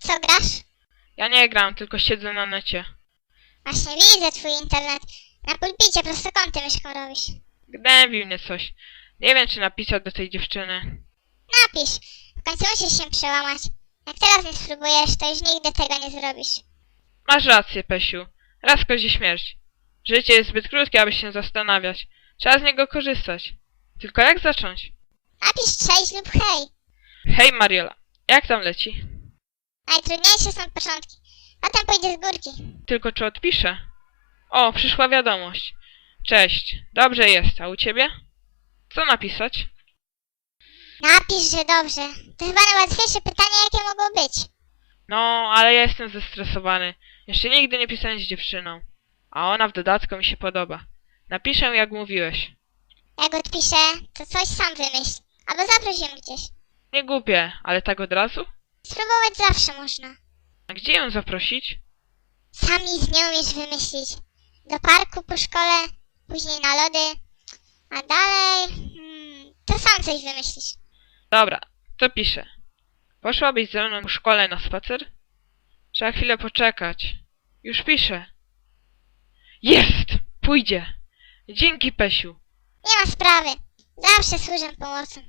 co grasz? Ja nie gram, tylko siedzę na necie. Właśnie widzę twój internet. Na pulpicie prostokąty myszką robisz. Mnie coś. Nie wiem, czy napisać do tej dziewczyny. Napisz. W końcu musisz się przełamać. Jak teraz nie spróbujesz, to już nigdy tego nie zrobisz. Masz rację, Pesiu. Raz kozi śmierć. Życie jest zbyt krótkie, aby się zastanawiać. Trzeba z niego korzystać. Tylko jak zacząć? Napisz cześć lub hej. Hej, Mariola. Jak tam leci? Najtrudniejsze są początki. Potem pójdzie z górki. Tylko czy odpiszę? O, przyszła wiadomość. Cześć. Dobrze jest, a u ciebie? Co napisać? Napisz, że dobrze. To chyba najłatwiejsze pytanie, jakie mogło być. No, ale ja jestem zestresowany. Jeszcze nigdy nie pisałem z dziewczyną. A ona w dodatku mi się podoba. Napiszę jak mówiłeś. Jak odpiszę, to coś sam wymyśl. Albo zaproś ją gdzieś. Nie głupie, ale tak od razu? Spróbować zawsze można. A gdzie ją zaprosić? Sam nic nie umiesz wymyślić. Do parku po szkole, później na lody, a dalej... Hmm, to sam coś wymyślisz. Dobra, to piszę. Poszłabyś ze mną w szkole na spacer? Trzeba chwilę poczekać. Już piszę. Jest! Pójdzie! Dzięki, Pesiu. Nie ma sprawy. Zawsze służę pomocą.